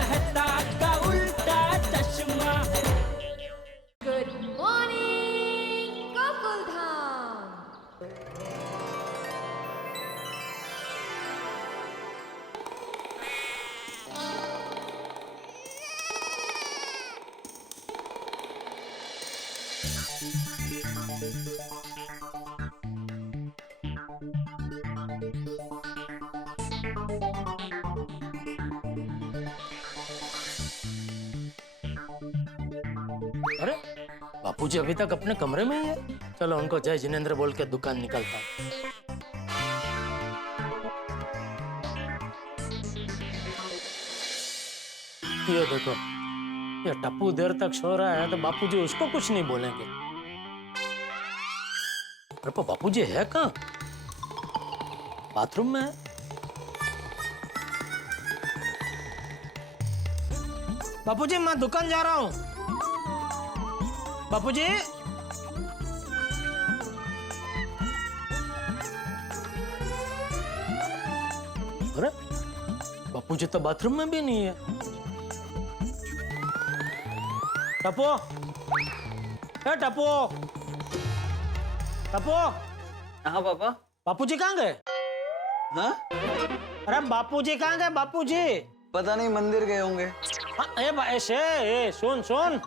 मेहता का उल्टा चश्मा। Good morning Gokuldham. अरे बापूजी अभी तक अपने कमरे में ही है। चलो उनको जय जिनेंद्र बोल के दुकान निकलता हूँ। ये देखो, ये टप्पू देर तक सो रहा है तो बापूजी उसको कुछ नहीं बोलेंगे। अरे पर बापूजी है कहाँ? बाथरूम में है। बापूजी मैं दुकान जा रहा हूँ। बापूजी, अरे बापूजी तो बाथरूम में भी नहीं है। टप्पू, ए टप्पू, टप्पू। हाँ पापा। बापूजी कहाँ गए? हाँ? अरे बापूजी कहाँ गए? बापूजी पता नहीं, मंदिर गए होंगे। हाँ, ऐसे सुन सुन,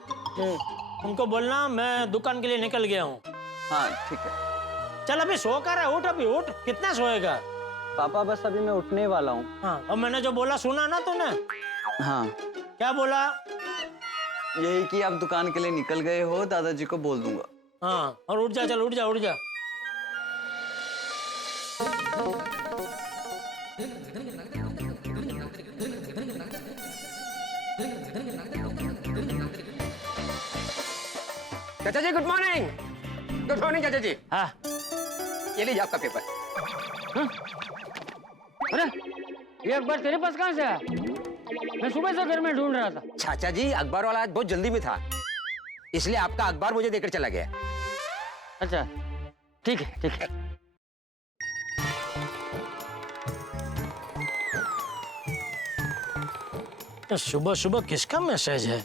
उनको बोलना मैं दुकान के लिए निकल गया हूँ। हाँ ठीक है। चल अभी सो कर है, उठ अभी उठ। कितना सोएगा? पापा बस अभी मैं उठने वाला हूँ। हाँ, अब मैंने जो बोला सुना ना तूने? हाँ। क्या बोला? यही कि आप दुकान के लिए निकल गए हो, दादाजी को बोल दूंगा। हाँ, और उठ जा, चल उठ जा उठ जा। चाचा जी गुड मॉर्निंग। गुड मॉर्निंग चाचा जी। हाँ, ये लीजिए आपका पेपर। अरे ये अखबार तेरे पास कहाँ से आया? मैं सुबह से घर में ढूंढ रहा था। चाचा जी अखबार वाला आज बहुत जल्दी में था, इसलिए आपका अखबार मुझे देकर चला गया। अच्छा ठीक है ठीक है। तो सुबह सुबह किसका मैसेज है?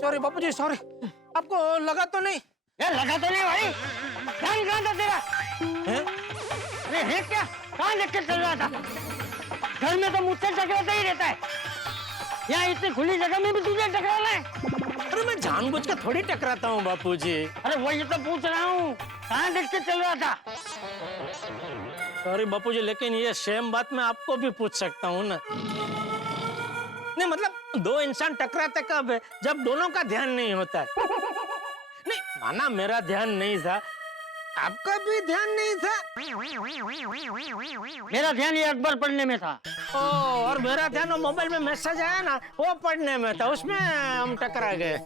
सॉरी बापूजी, सॉरी। आपको लगा तो नहीं? लगा तो नहीं भाई। ध्यान कहाँ था तेरा? है? अरे है क्या? कहाँ देख के चल रहा था? घर में तो मुझसे टकराता ही रहता है, यहाँ इतनी खुली जगह में भी तुझे टकराना है? अरे मैं जानबूझ के थोड़ी टकराता हूँ बापूजी। अरे वही तो पूछ रहा हूँ, कहाँ देख के चल रहा था? सॉरी बापूजी, लेकिन ये सेम बात मैं आपको भी पूछ सकता हूँ ना? नहीं मतलब दो इंसान टकराते कब है? जब दोनों का ध्यान नहीं होता है। नहीं माना मेरा ध्यान नहीं था, आपका भी ध्यान नहीं था। मेरा ध्यान ये अखबार पढ़ने में था। ओ, और मेरा ध्यान वो मोबाइल में मैसेज आया ना, वो पढ़ने में था, उसमें हम टकरा गए।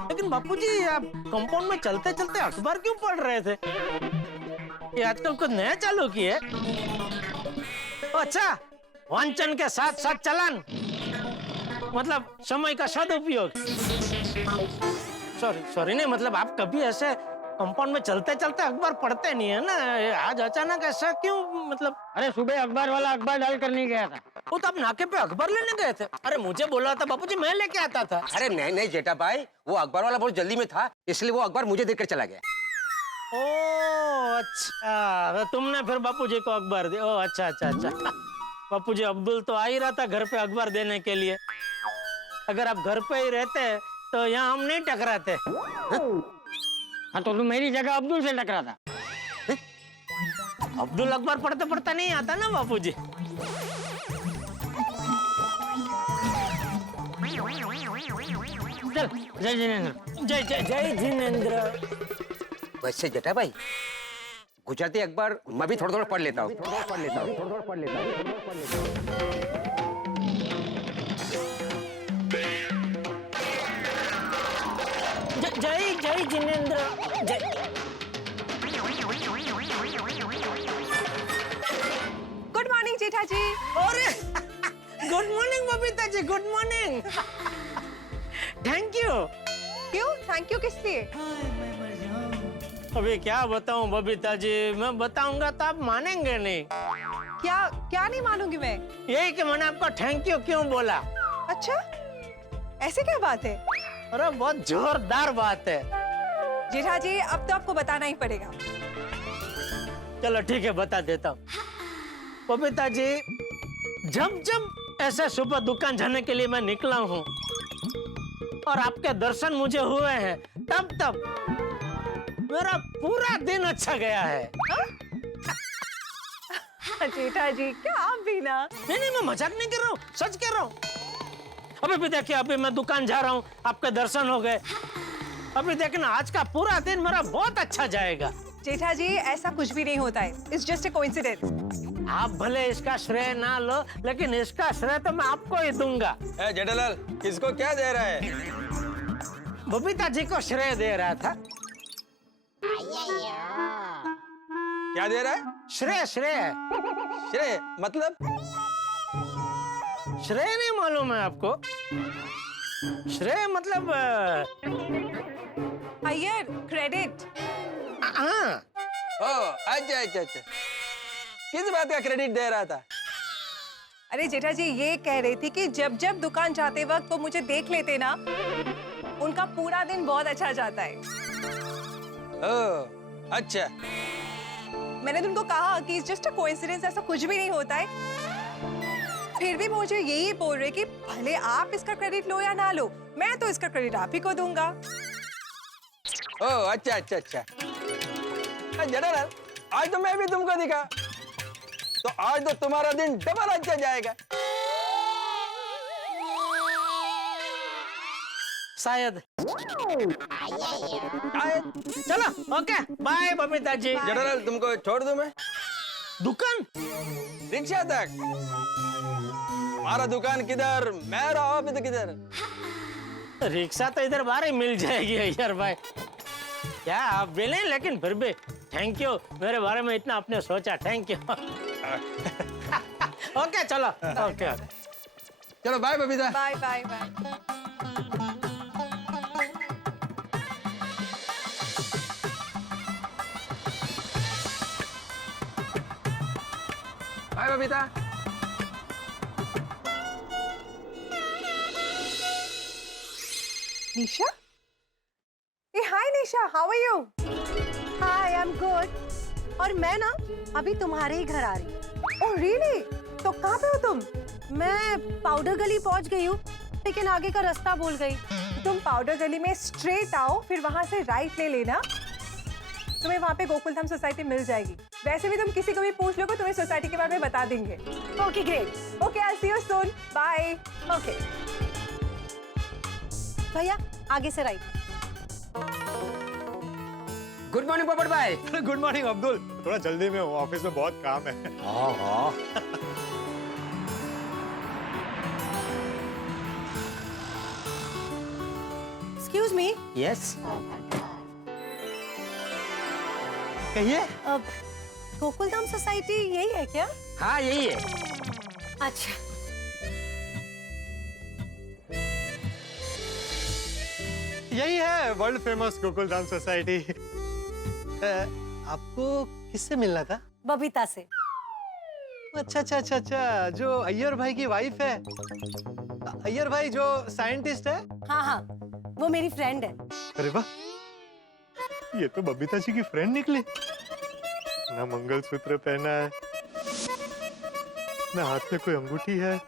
लेकिन बापूजी आप कंपाउंड में चलते चलते अखबार क्यों पढ़ रहे थे? ये आजकल कुछ नया चालू किए? अच्छा, वांचन के साथ साथ चलन, मतलब समय का सदुपयोग। सॉरी नहीं, मतलब आप कभी ऐसे कंपाउंड में चलते चलते अखबार पढ़ते नहीं है ना? आज अचानक ऐसा क्यों? मतलब अरे सुबह अखबार वाला अखबार डाल कर नहीं गया था। वो तो आप नाके पे अखबार लेने गए थे। अरे मुझे बोला था बापूजी, मैं लेके आता था। अरे नहीं नहीं जेठा भाई, वो अखबार वाला बहुत जल्दी में था, इसलिए वो अखबार मुझे देकर चला गया। ओ अच्छा, तो तुमने फिर बापूजी को अखबार दिया? ओ अच्छा अच्छा अच्छा। बापूजी अब्दुल तो आ ही रहा था घर पे अखबार देने के लिए। अगर आप घर पे ही रहते तो यहाँ हम नहीं टकराते। हाँ तो तू मेरी जगह अब्दुल से टकरा था। अब्दुल अखबार पढ़ते पढ़ता नहीं आता ना बापूजी। चल जय जिनेंद्र। जय जय जय जिनेंद्र। वैसे जेठा भाई, गुजराती अखबार मैं भी थोड़ा थोड़ा पढ़ लेता हूँ। जय जय जिनेंद्र। जय। Good morning Jetha ji. अरे गुड जी गुड मॉर्निंग। Thank you. क्यों थैंक यू किस लिए? अभी क्या बताऊं बबीता जी, मैं बताऊंगा तो आप मानेंगे नहीं। क्या क्या नहीं मानूंगी मैं? यही कि मैंने आपको थैंक यू क्यों बोला। अच्छा ऐसे क्या बात है? अरे बहुत जोरदार बात है। जेठा जी अब तो आपको बताना ही पड़ेगा। चलो ठीक है, बता देता हूँ। बबीता जी, जब जब ऐसे सुबह दुकान जाने के लिए मैं निकला हूँ और आपके दर्शन मुझे हुए हैं, तब तब मेरा पूरा दिन अच्छा गया है। जेठा जी क्या आप भी ना? नहीं नहीं, मैं मजाक नहीं कर रहा हूँ, सच कह रहा हूँ। अभी भी देखिए, अभी मैं दुकान जा रहा हूँ, आपके दर्शन हो गए। अभी देखना, आज का पूरा दिन मेरा बहुत अच्छा जाएगा। जेठा जी ऐसा कुछ भी नहीं होता है, इट्स जस्ट अ कोइंसिडेंस। आप भले इसका श्रेय ना लो, लेकिन इसका श्रेय तो मैं आपको ही दूंगा। जेठालाल किसको क्या दे रहा है? बबीता जी को श्रेय दे रहा था। क्या दे रहा है? श्रेय श्रेय श्रेय मतलब? श्रेय नहीं मालूम है आपको? श्रेय मतलब हायर क्रेडिट। हाँ। ओ अच्छा अच्छा अच्छा, किस बात का क्रेडिट दे रहा था? अरे जेठा जी ये कह रही थी कि जब जब दुकान जाते वक्त वो मुझे देख लेते ना, उनका पूरा दिन बहुत अच्छा जाता है। ओ अच्छा। मैंने तुमको कहा कि जस्ट अ कोइंसिडेंस, ऐसा कुछ भी नहीं होता है। फिर भी मुझे यही बोल रहे कि भले आप इसका क्रेडिट लो या ना लो, मैं तो इसका क्रेडिट आप ही को दूंगा। ओ अच्छा अच्छा अच्छा। जेठालाल आज तो मैं भी तुमको दिखा, तो आज तो तुम्हारा दिन डबल अच्छा जाएगा। शायद। शायद। चलो ओके, बाय बबीता जी। जेठालाल तुमको छोड़ दूं मैं? दुकान? रिक्शा तक। हमारा दुकान किधर, मेरा ऑफिस किधर? रिक्शा तो इधर बाहर ही मिल जाएगी यार भाई। क्या आप भी नहीं, लेकिन फिर भी थैंक यू, मेरे बारे में इतना आपने सोचा, थैंक यू। ओके चलो, ओके चलो bye Babita. Bye bye bye. Bye Babita. Nisha? ए hi Nisha, how are you? Hi, I am good. और मैं ना अभी तुम्हारे ही घर आ रही हूँ। Oh really? तो कहाँ पे हो तुम? मैं पाउडर गली पहुंच गई हूँ, लेकिन आगे का रास्ता भूल गई। तुम पाउडर गली में स्ट्रेट आओ, फिर वहाँ से राइट ले लेना। तुम्हें वहाँ पे गोकुलधाम सोसाइटी मिल जाएगी। वैसे भी तुम किसी को भी पूछ लोगे, तुम्हें सोसाइटी के बारे में बता देंगे। Okay great. Okay, I see you soon. Bye. Okay भैया, आगे से राइट। गुड मॉर्निंग पोपट भाई। गुड मॉर्निंग अब्दुल, थोड़ा जल्दी में हूँ, ऑफिस में बहुत काम है। हाँ हाँ। Excuse me. यस, कहिए। अब गोकुलधाम सोसाइटी यही है क्या? हाँ यही है। अच्छा, यही है वर्ल्ड फेमस गोकुलधाम सोसाइटी। आपको किससे मिलना था? बबीता से। अच्छा अच्छा अच्छा अच्छा, जो अय्यर भाई की वाइफ है। अय्यर भाई जो साइंटिस्ट है। हाँ हाँ, वो मेरी फ्रेंड है। अरे वाह, ये तो बबीता जी की फ्रेंड निकली। ना मंगलसूत्र पहना है, ना हाथ में कोई अंगूठी है।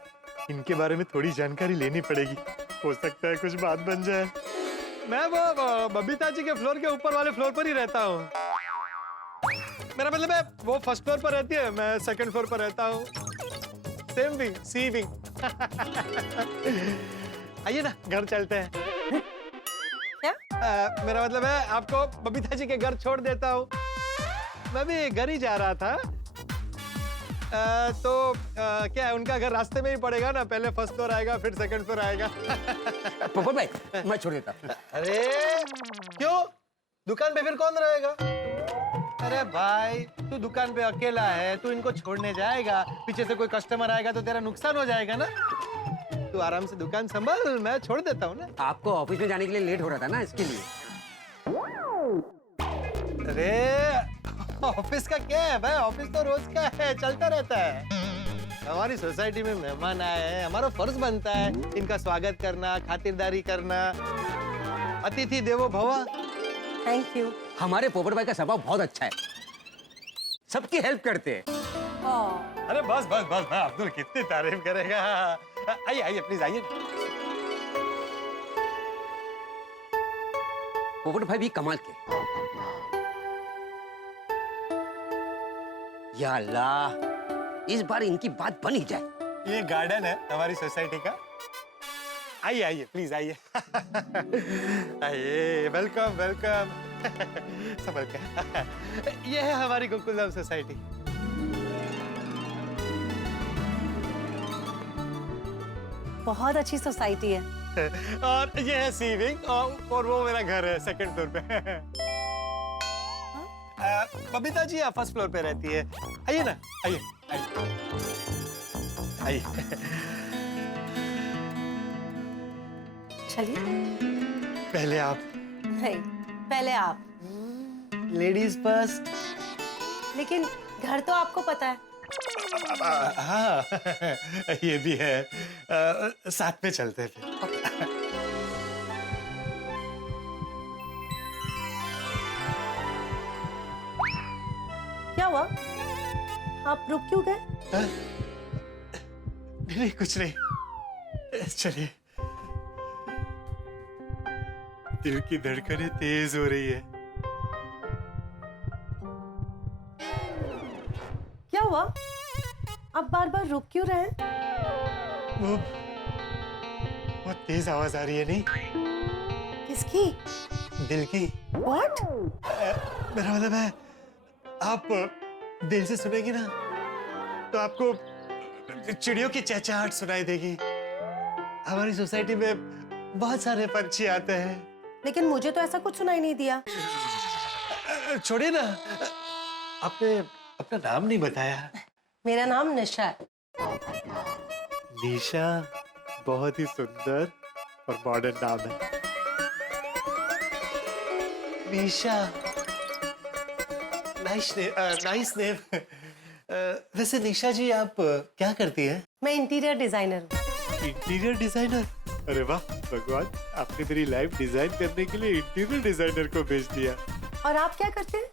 इनके बारे में थोड़ी जानकारी लेनी पड़ेगी, हो सकता है कुछ बात बन जाए। मैं वो बबीता जी के फ्लोर के ऊपर वाले फ्लोर पर ही रहता हूँ। मेरा मतलब है वो फर्स्ट फ्लोर पर रहती है, मैं सेकंड फ्लोर पर रहता हूँ। सेम विंग, सी विंग। आइए ना, घर चलते हैं। क्या? मेरा मतलब है आपको बबीता जी के घर छोड़ देता हूँ। मैं भी घर ही जा रहा था। क्या है, उनका घर रास्ते में ही पड़ेगा ना, पहले फर्स्ट फ्लोर आएगा फिर सेकंड फ्लोर आएगा। पोपट भाई मैं छोड़ देता। अरे क्यों, दुकान पे फिर कौन रहेगा? अरे भाई तू दुकान पे अकेला है, तू इनको छोड़ने जाएगा, पीछे से कोई कस्टमर आएगा तो तेरा नुकसान हो जाएगा ना। तू आराम से दुकान संभाल, मैं छोड़ देता हूँ ना। आपको ऑफिस में जाने के लिए लेट हो रहा था ना, इसके लिए। अरे ऑफिस का क्या है भाई, ऑफिस तो रोज का है, चलता रहता है। हमारी सोसाइटी में मेहमान आए हैं, हमारा फर्ज बनता है इनका स्वागत करना, खातिरदारी करना। अतिथि देवो भव। Thank you. हमारे पोपट भाई का स्वभाव बहुत अच्छा है, सबकी हेल्प करते हैं। अरे बस बस बस भाई, अब्दुल कितनी तारीफ करेगा। आइए आइए प्लीज आइए। पोपट भाई भी कमाल के। या अल्लाह, इस बार इनकी बात बन ही जाए। ये गार्डन है हमारी सोसाइटी का। आइए आइए प्लीज आइए। आइए, वेलकम वेलकम। संभल के। ये है हमारी गोकुलधाम सोसाइटी। बहुत अच्छी सोसाइटी है। और ये है सी विंग, और वो मेरा घर है सेकंड फ्लोर पे। बबीता जी आप फर्स्ट फ्लोर पे रहती है। आइए ना, आइए आइए। चलिए। पहले आप। नहीं, पहले आप। Ladies first. लेकिन घर तो आपको पता है। हाँ, ये भी है। साथ में चलते फिर। क्या हुआ? आप रुक क्यों गए? नहीं कुछ नहीं, चलिए। दिल की धड़कनें तेज हो रही है। क्या हुआ? आप बार बार रुक क्यों रहे हैं? वो बहुत तेज आवाज आ रही है। नहीं, किसकी? दिल की। What? मेरा मतलब है, आप दिल से सुनेंगी ना तो आपको चिड़ियों की चहचहाहट सुनाई देगी। हमारी सोसाइटी में बहुत सारे पंछी आते हैं। लेकिन मुझे तो ऐसा कुछ सुनाई नहीं दिया। छोड़िए ना, आपने अपना नाम नहीं बताया। मेरा नाम निशा है। निशा बहुत ही सुंदर और मॉडर्न नाम है। निशा, नाइस नेम। वैसे निशा जी आप क्या करती हैं? मैं इंटीरियर डिजाइनर हूँ। Interior designer? अरे वाह भगवान, आपने मेरी लाइफ डिजाइन करने के लिए इंटीरियर डिजाइनर को भेज दिया। और आप क्या करते हैं?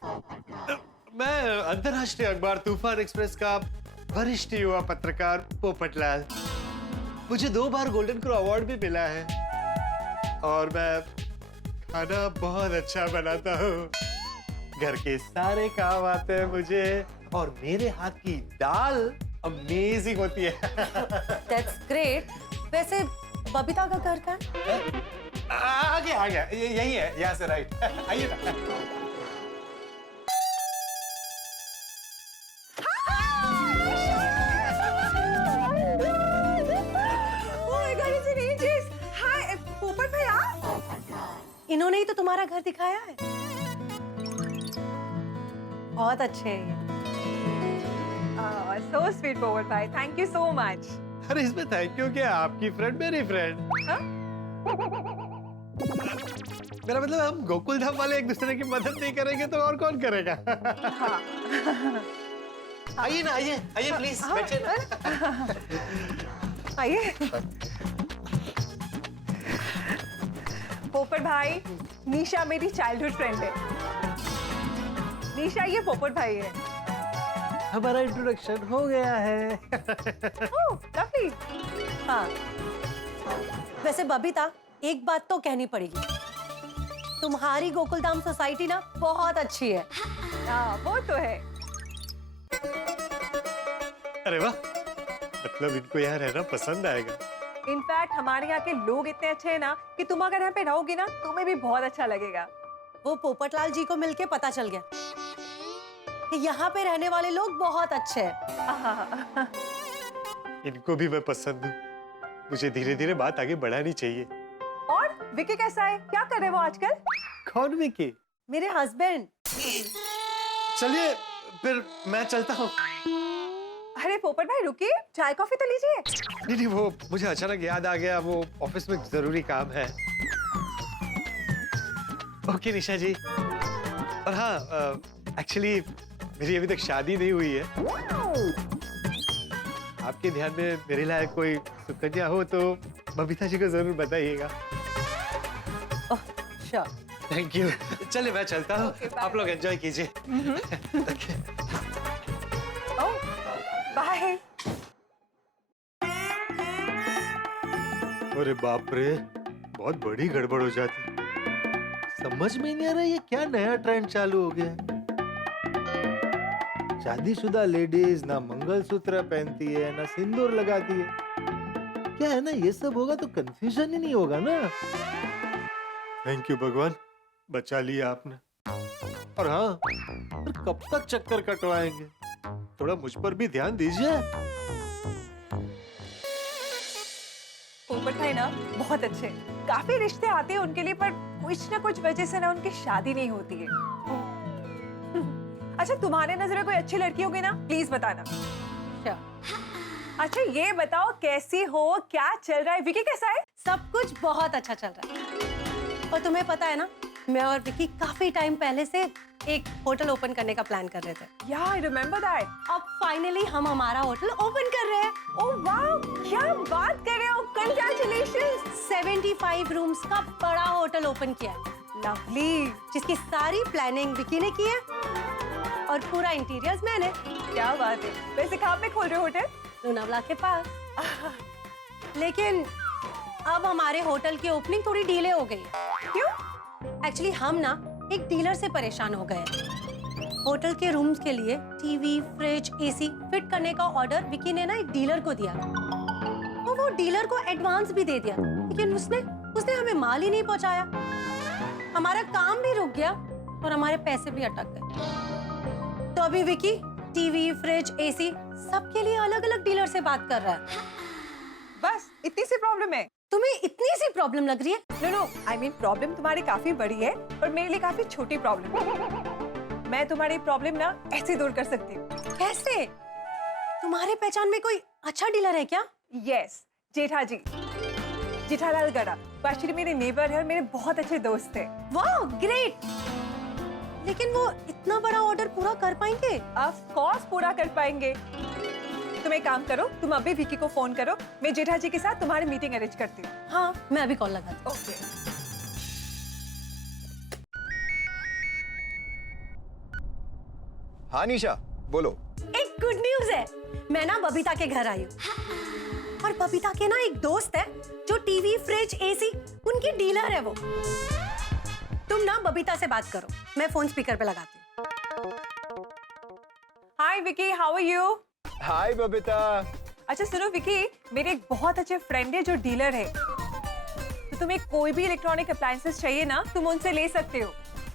मैं अंतर्राष्ट्रीय अखबार तूफान एक्सप्रेस का वरिष्ठ युवा पत्रकार पोपटलाल। मुझे 2 बार गोल्डन क्रो अवार्ड भी मिला है। और मैं खाना बहुत अच्छा बनाता हूँ, घर के सारे काम आते हैं मुझे, और मेरे हाथ की दाल अमेजिंग होती है। That's great. वैसे बबीता का घर कहाँ है? आ गया यही है, यहाँ से राइट। आइए ना। पोपट भैया, इन्होंने ही तो तुम्हारा घर दिखाया है। बहुत अच्छे हैं ये। सो स्वीट पोपट भाई, थैंक यू सो मच। अरे इसमें थैंक यू क्या, आपकी फ्रेंड मेरी फ्रेंड। मेरा मतलब हम गोकुलधाम वाले एक दूसरे की मदद नहीं करेंगे तो और कौन करेगा? आइए ना, आइए आइए प्लीज बैठिए ना। आइए। पोपट भाई, निशा मेरी चाइल्डहुड फ्रेंड है। निशा ये पोपट भाई है। हमारा इंट्रोडक्शन हो गया है। ओह, लवली। हाँ। वैसे बबीता, एक बात तो कहनी पड़ेगी, तुम्हारी गोकुलधाम सोसाइटी ना बहुत अच्छी है। हाँ, वो तो है। अरे वाह, मतलब इनको यहाँ रहना पसंद आएगा। इनफैक्ट हमारे यहाँ के लोग इतने अच्छे हैं ना कि तुम अगर यहाँ पे रहोगी ना तुम्हें भी बहुत अच्छा लगेगा। वो पोपटलाल जी को मिलके पता चल गया कि यहाँ पे रहने वाले लोग बहुत अच्छे हैं। इनको भी मैं पसंद हूँ। मुझे धीरे धीरे बात आगे बढ़ानी चाहिए। और विकी कैसा है? क्या कर रहे हैं वो आजकल? कौन विकी? मेरे हस्बैंड। चलिए फिर मैं चलता हूँ। अरे पोपट भाई रुकिए, चाय कॉफी तो लीजिए। नहीं नहीं, वो मुझे अचानक याद आ गया, वो ऑफिस में जरूरी काम है। ओके निशा जी। और हाँ, एक्चुअली मेरी अभी तक शादी नहीं हुई है। आपके ध्यान में मेरे लायक कोई सुकन्या हो तो बबीता जी को जरूर बताइएगा। Oh sure. Thank you. चलिए मैं चलता हूँ, Okay, bye. आप लोग एंजॉय कीजिए। Okay. ओह बाय। अरे बाप रे, बहुत बड़ी गड़बड़ हो जाती। समझ में नहीं आ रहा ये क्या नया ट्रेंड चालू हो गया है। शादीशुदा लेडीज ना मंगलसूत्र पहनती है ना सिंदूर लगाती है। क्या है ना, ये सब होगा तो कंफ्यूजन ही नहीं होगा ना। थैंक यू भगवान, बचा लिया आपने। और हाँ, पर कब तक चक्कर कटवाएंगे? थोड़ा मुझ पर भी ध्यान दीजिए। पोपट भाई ना बहुत अच्छे, काफी रिश्ते आते हैं उनके लिए, पर कुछ ना कुछ वजह से ना उनकी शादी नहीं होती है। अच्छा तुम्हारे नजर में कोई अच्छी लड़की होगी ना, प्लीज बताना। अच्छा ये बताओ कैसी हो, क्या चल रहा है, विकी कैसा है? सब कुछ बहुत अच्छा चल रहा है। और तुम्हें पता है ना, मैं और विकी काफी टाइम पहले से एक होटल ओपन करने का प्लान कर रहे थे। या आई रिमेम्बर दैट। अब फाइनली हम हमारा होटल ओपन कर रहे हैं। ओह वाओ, क्या बात कर रहे हो, कांग्रेचुलेशंस। 75 रूम्स का बड़ा होटल ओपन किया है, लवली। जिसकी सारी प्लानिंग विकी ने की है और पूरा इंटीरियर्स मैंने। क्या बात है। वैसे कहाँ पे खोल रहे हो होटल? लोनावला के पास। लेकिन अब हमारे होटल की ओपनिंग थोड़ी डिले हो गई। क्यों? एक्चुअली हम ना एक डीलर से परेशान हो गए। होटल के रूम्स के लिए टीवी, फ्रिज, एसी फिट करने का ऑर्डर विकी ने ना एक डीलर को दिया और वो डीलर को एडवांस भी दे दिया, लेकिन उसने हमें माल ही नहीं पहुंचाया। हमारा काम भी रुक गया और हमारे पैसे भी अटक गए। तो अभी विकी टीवी, फ्रिज, एसी सबके लिए अलग अलग डीलर से बात कर रहा है। बस इतनी सी प्रॉब्लम है? तुम्हें इतनी सी प्रॉब्लम लग रही है? नो आई मीन प्रॉब्लम तुम्हारी काफी बड़ी है और मेरे लिए काफी छोटी प्रॉब्लम है। मैं तुम्हारी प्रॉब्लम ना ऐसे दूर कर सकती हूँ। कैसे? तुम्हारे पहचान में कोई अच्छा डीलर है क्या? यस, जेठा जी, जेठालाल गड़ा। एक्चुअली मेरे नेबर है और मेरे बहुत अच्छे दोस्त है। वाह ग्रेट। लेकिन वो इतना बड़ा ऑर्डर पूरा कर पाएंगे? ऑफ कोर्स पूरा कर पाएंगे। तुम एक काम करो, तुम अभी विकी को फोन करो, मैं जेठा जी के साथ तुम्हारी मीटिंग अरेंज करती हूँ। हाँ मैं अभी कॉल लगाती हूँ। ओके। हाँ निशा बोलो। एक गुड न्यूज है, मैं ना बबीता के घर आई हूँ और बबीता के ना एक दोस्त है जो टीवी, फ्रिज, एसी उनकी डीलर है वो। तुम ना बबीता से बात करो, मैं फोन स्पीकर पे लगाती हूँ। हाय विकी, हाउ आर यू? हाय बबीता। अच्छा सुनो विकी, मेरे एक बहुत अच्छे फ्रेंड है जो डीलर है, तो तुम्हें कोई भी इलेक्ट्रॉनिक अप्लायंसेस चाहिए ना, तुम उनसे ले सकते हो।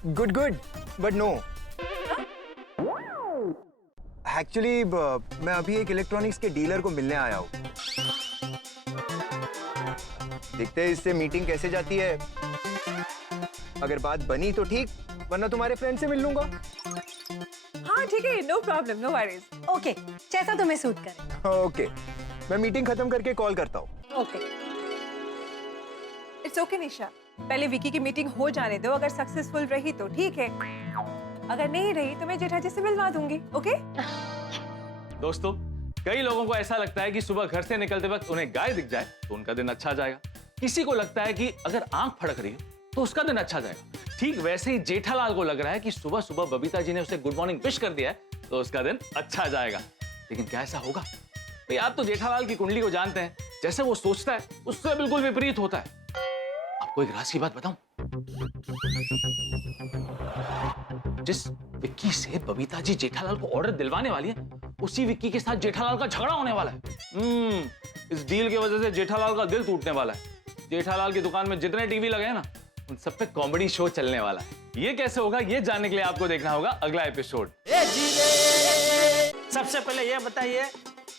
Good good but no. Actually मैं अभी एक इलेक्ट्रॉनिक्स के डीलर को मिलने आया हूँ। देखते हैं इससे मीटिंग कैसे जाती है। अगर बात बनी तो ठीक, वरना तुम्हारे फ्रेंड से मिल लूंगा। हाँ ठीक है, no problem, no worries. Okay, जैसा तुम्हें सूट करे। ओके, मैं मीटिंग खत्म करके कॉल करता हूँ। ओके। इट्स ओके निशा, पहले विकी की मीटिंग हो जाने दो, अगर सक्सेसफुल रही तो ठीक है, अगर नहीं रही तो मैं जेठा जी से मिलवा दूंगी। ओके? दोस्तों, कई लोगों को ऐसा लगता है कि सुबह घर से निकलते वक्त उन्हें गाय दिख जाए तो उनका दिन अच्छा जाएगा। किसी को लगता है कि अगर आंख फड़क रही है तो उसका दिन अच्छा जाएगा। ठीक वैसे ही जेठालाल को लग रहा है कि सुबह सुबह बबीता जी ने उसे गुड मॉर्निंग विश कर दिया है तो उसका दिन अच्छा जाएगा। लेकिन क्या ऐसा होगा? भाई आप तो जेठालाल की कुंडली को जानते हैं, जैसे वो सोचता है उससे बिल्कुल विपरीत होता है। आपको एक राज की बात बताऊं, जिस विक्की से बबीता जी जेठालाल को ऑर्डर दिलवाने वाली है, उसी विक्की के साथ जेठालाल का झगड़ा होने वाला है। इस डील की वजह से जेठालाल का दिल टूटने वाला है। जेठालाल की दुकान में जितने टीवी लगे हैं ना, उन सब पे कॉमेडी शो चलने वाला है। ये कैसे होगा, ये जानने के लिए आपको देखना होगा अगला एपिसोड। सबसे पहले ये बताइए,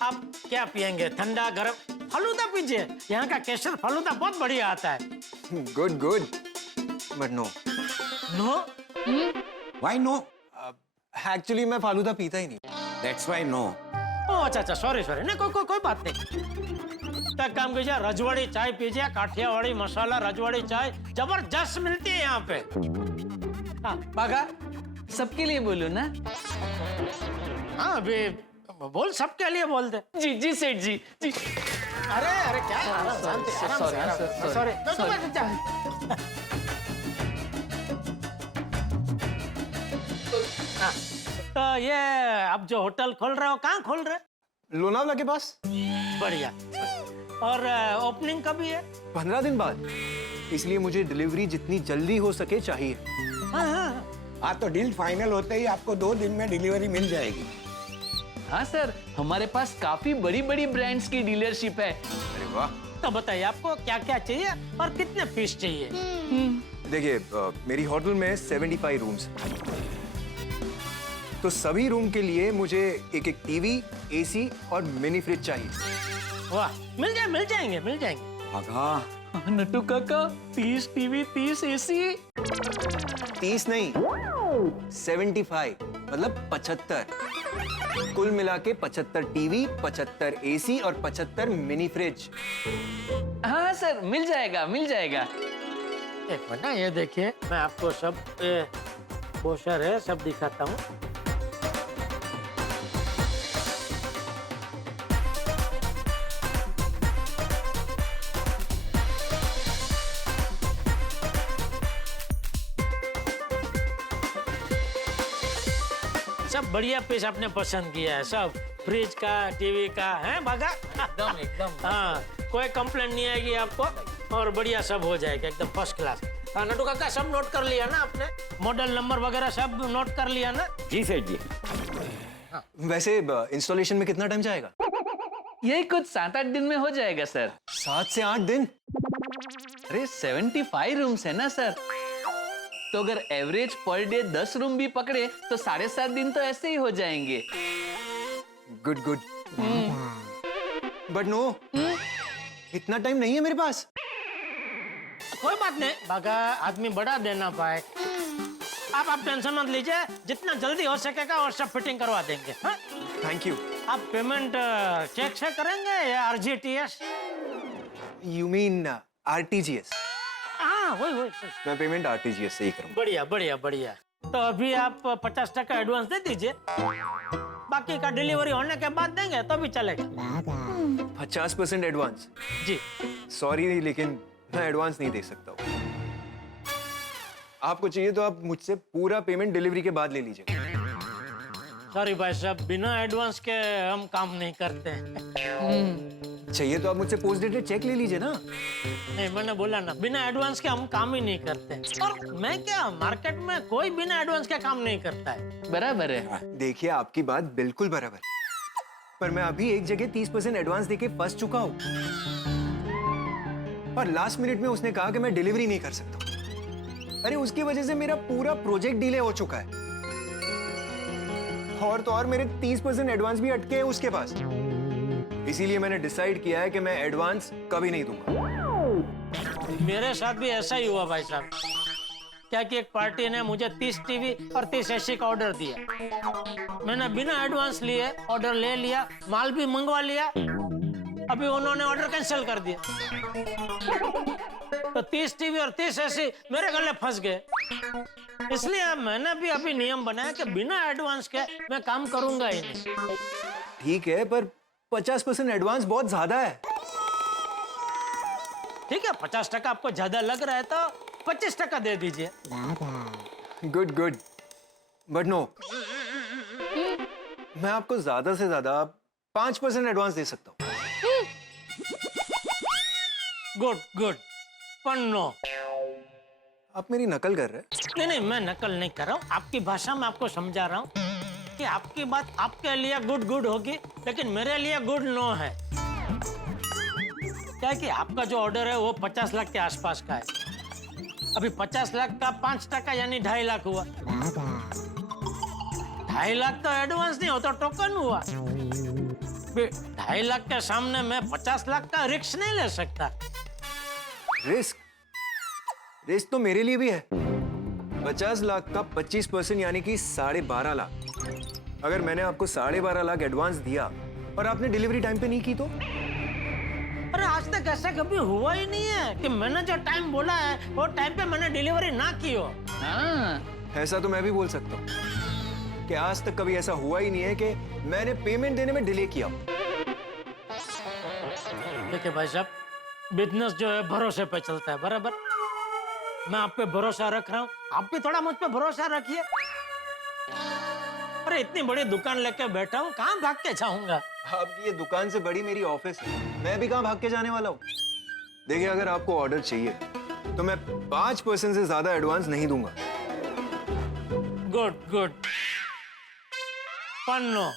आप क्या पियेंगे? ठंडा, गरम? फलूदा पीजिए, यहाँ का केसर फलूदा बहुत बढ़िया आता है। Good good but no. No? Why no? Actually मैं फालूदा पीता ही नहीं। That's why no. अच्छा अच्छा सॉरी सॉरी नहीं कोई बात नहीं। तो एक काम कीजिए, रजवाड़ी चाय पीजिए, काठियावाड़ी मसाला रजवाड़ी चाय जबरदस्त मिलती है यहाँ पे। हाँ बागा सबके लिए बोलो ना। हाँ अभी बोल, सबके लिए बोल दे। जी जी सेठ जी जी। अरे अरे क्या सॉरी। तो ये आप जो होटल खोल रहे हो कहाँ खोल रहे? लोनावला के पास। बढ़िया। और ओपनिंग कभी है? 15 दिन बाद, इसलिए मुझे डिलीवरी जितनी जल्दी हो सके चाहिए। हाँ तो डील फाइनल होते ही आपको 2 दिन में डिलीवरी मिल जाएगी। हाँ सर, हमारे पास काफी बड़ी बड़ी ब्रांड्स की डीलरशिप है। अरे वाह। तो बताइए आपको क्या क्या चाहिए और कितने पीस चाहिए? देखिए मेरी होटल में 75 रूम्स, तो सभी रूम के लिए मुझे एक टीवी, एसी और मिनी फ्रिज चाहिए। वाह, मिल जाएंगे। आगा नट्टू काका 30 टीवी 30 एसी। 30 नहीं 75 मतलब 75। कुल मिला के 75 टीवी, 75 एसी और 75 मिनी फ्रिज। हाँ सर, मिल जाएगा। एक मिनट ना, ये देखिए मैं आपको सब पोस्टर है सब दिखाता हूँ। सब बढ़िया पीस आपने पसंद किया है, सब फ्रिज का, टीवी का है बागा। एकदम। हाँ कोई कंप्लेंट नहीं आएगी आपको और बढ़िया सब हो जाएगा एकदम फर्स्ट क्लास। हाँ नटू काका सब नोट कर लिया ना आपने? मॉडल नंबर वगैरह सब नोट कर लिया ना? जी सेठ जी। वैसे इंस्टॉलेशन में कितना टाइम जाएगा? यही कुछ 7-8 दिन में हो जाएगा सर। 7 से 8 दिन? अरे 75 रूम्स है ना सर, तो अगर एवरेज पर डे 10 रूम भी पकड़े तो 7.5 दिन तो ऐसे ही हो जाएंगे। गुड बट नो, इतना टाइम नहीं है मेरे पास। कोई बात नहीं बागा, आदमी बड़ा देना पाए। आप टेंशन मत लीजिए, जितना जल्दी हो सकेगा और सब फिटिंग करवा देंगे। हाँ? Thank you. आप पेमेंट चेक से करेंगे या आरजीटीएस? You mean RTGS? हाँ वही। मैं पेमेंट आरटीजीएस से ही करूँगा। बढ़िया। तो अभी आप 50% एडवांस दे दीजिए, बाकी का डिलीवरी होने के बाद देंगे तो भी चलेगा। 50% एडवांस? जी। सॉरी लेकिन मैं एडवांस नहीं दे सकता हूँ। आपको चाहिए तो आप मुझसे पूरा पेमेंट डिलीवरी के बाद ले लीजिए। सॉरी भाई साहब, बिना एडवांस के हम काम नहीं करते हैं। चाहिए तो आप मुझसे पोस्ट डेटेड चेक ले लीजिए ना। नहीं मैंने बोला ना, बिना एडवांस के हम काम ही नहीं करते। और मैं क्या, मार्केट में कोई बिना एडवांस के काम नहीं करता है। बराबर है। देखिए आपकी बात बिल्कुल बराबर, पर मैं अभी एक जगह 30% एडवांस देके फंस चुका हूँ और लास्ट मिनट में उसने कहा कि मैं डिलीवरी नहीं कर सकता। अरे उसकी वजह से मेरा पूरा प्रोजेक्ट डिले हो चुका है और तो और मेरे 30% एडवांस भी अटके हैं उसके पास। इसीलिए मैंने डिसाइड किया है कि मैं एडवांस कभी नहीं दूंगा। मेरे साथ भी ऐसा ही हुआ भाई साहब। क्या कि एक पार्टी ने मुझे 30 टीवी और 30 एसी का ऑर्डर दिया। मैंने बिना एडवांस लिए ऑर्डर ले लिया, माल भी मंगवा लिया। अभी उन्होंने ऑर्डर कैंसिल कर दिया, तो 30 टीवी और 30 एसी मेरे गले फंस गए। इसलिए मैंने भी अभी नियम बनाया कि बिना एडवांस के मैं काम करूंगा ही नहीं। ठीक है, पर 50% एडवांस बहुत ज्यादा है। ठीक है, 50% आपको ज्यादा लग रहा है तो 25% दे दीजिए। गुड बट नो, मैं आपको ज्यादा से ज्यादा 5% एडवांस दे सकता हूँ। गुड पर नो। आप मेरी नकल कर रहे हैं? नहीं मैं नकल नहीं कर रहा हूँ, आपकी भाषा में आपको समझा रहा हूँ कि आपकी बात आपके लिए गुड होगी, लेकिन मेरे लिए गुड नो है। क्या है कि आपका जो ऑर्डर है वो 50 लाख के आसपास का है। अभी 50 लाख का 5% यानी 2.5 लाख हुआ। 2.5 लाख तो एडवांस नहीं हो तो टोकन हुआ। 2.5 लाख के सामने मैं 50 लाख का रिस्क नहीं ले सकता। रिस्क तो मेरे लिए भी है। 50 लाख का 25% यानी कि 12.5 लाख। अगर मैंने आपको 12.5 लाख एडवांस दिया और आपने डिलीवरी टाइम पे नहीं की तो? अरे आज तक ऐसा कभी हुआ ही नहीं है कि मैंने जो टाइम बोला है वो टाइम पे मैंने डिलीवरी ना की हो। हाँ ऐसा तो मैं भी बोल सकता हूँ कि आज तक कभी ऐसा हुआ ही नहीं है कि मैंने पेमेंट देने में डिले किया। देखिए भाई साहब, बिजनेस जो है भरोसे पे चलता है, बराबर। मैं आप पे भरोसा रख रहा हूँ, आप भी थोड़ा मुझ पे भरोसा रखिए। अरे इतनी बड़ी दुकान लेके बैठा हूँ, कहाँ भाग के जाऊंगा? आपकी ये दुकान से बड़ी मेरी ऑफिस है, मैं भी कहाँ भाग के जाने वाला हूँ। देखिए, अगर आपको ऑर्डर चाहिए तो मैं 5% से ज्यादा एडवांस नहीं दूंगा। Good good, Panno.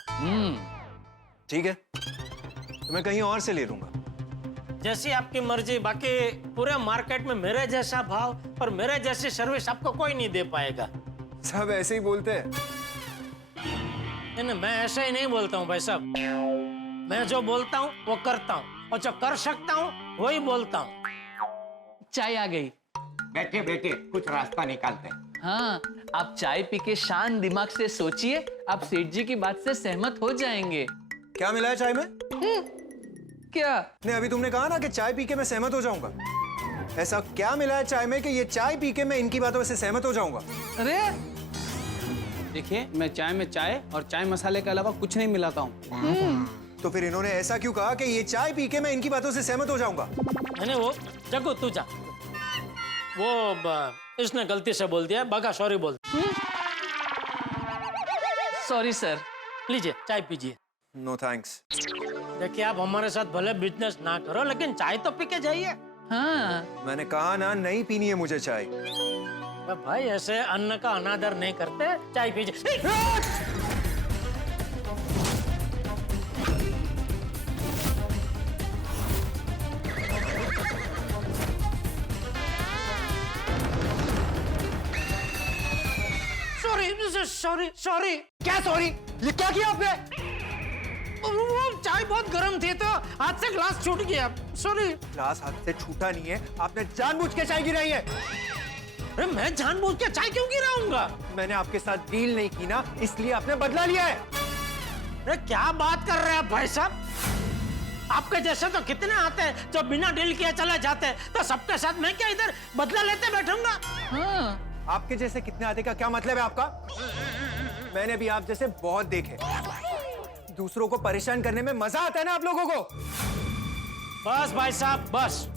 ठीक है, तो मैं कहीं और से ले लूंगा। जैसी आपकी मर्जी। बाकी पूरे मार्केट में मेरे जैसा भाव और मेरे जैसी सर्विस आपको कोई नहीं दे पाएगा। सब ऐसे ही बोलते हैं। नहीं, मैं ऐसे ही नहीं बोलता हूँ भाई साहब। मैं जो बोलता हूँ वो करता हूँ, और जो कर सकता हूँ वही बोलता हूँ। चाय आ गई। बैठे बैठे कुछ रास्ता निकालते हैं। हाँ, आप चाय पी के शांत दिमाग से सोचिए, आप सेठ जी की बात से सहमत हो जाएंगे। क्या मिला है चाय में? क्या? नहीं, अभी तुमने कहा ना कि चाय पी के मैं सहमत हो जाऊंगा। ऐसा क्या मिला है चाय में कि ये चाय पी के मैं इनकी बातों से सहमत हो जाऊंगा? अरे देखिए, मैं चाय में चाय और चाय मसाले के अलावा कुछ नहीं मिलाता हूँ। तो फिर इन्होंने ऐसा क्यों कहा कि ये चाय पी के मैं इनकी बातों से सहमत हो जाऊंगा? मैंने वो जगो तू जा, इसने गलती से बोल दिया, बगा सॉरी बोल। Sorry sir. लीजिए चाय पीजिए। No thanks. देखिए, आप हमारे साथ भले बिजनेस ना करो, लेकिन चाय तो पी के जाइए। हाँ, मैंने कहा ना, नहीं पीनी है मुझे चाय। भाई ऐसे अन्न का अनादर नहीं करते, चाय पीजिए। Sorry sorry. क्या सॉरी? ये क्या किया आपने? वो चाय बहुत गर्म थी तो हाथ से ग्लास छूट गया, सॉरी। ग्लास हाथ से छूटा नहीं है, आपने जानबूझ के चाय गिराई है। अरे मैं जानबूझ के चाय क्यों गिराऊंगा? मैंने आपके साथ डील नहीं की ना, इसलिए आपने बदला लिया है। अरे क्या बात कर रहे हैं भाई साहब? आपके जैसे तो कितने आते हैं जो बिना डील किए चले जाते हैं, तो सबके साथ मैं क्या इधर बदला लेते बैठूंगा? हाँ। आपके जैसे कितने आते का क्या मतलब है आपका? मैंने भी आप जैसे बहुत देखे। दूसरों को परेशान करने में मजा आता है ना आप लोगों को। बस भाई साहब बस,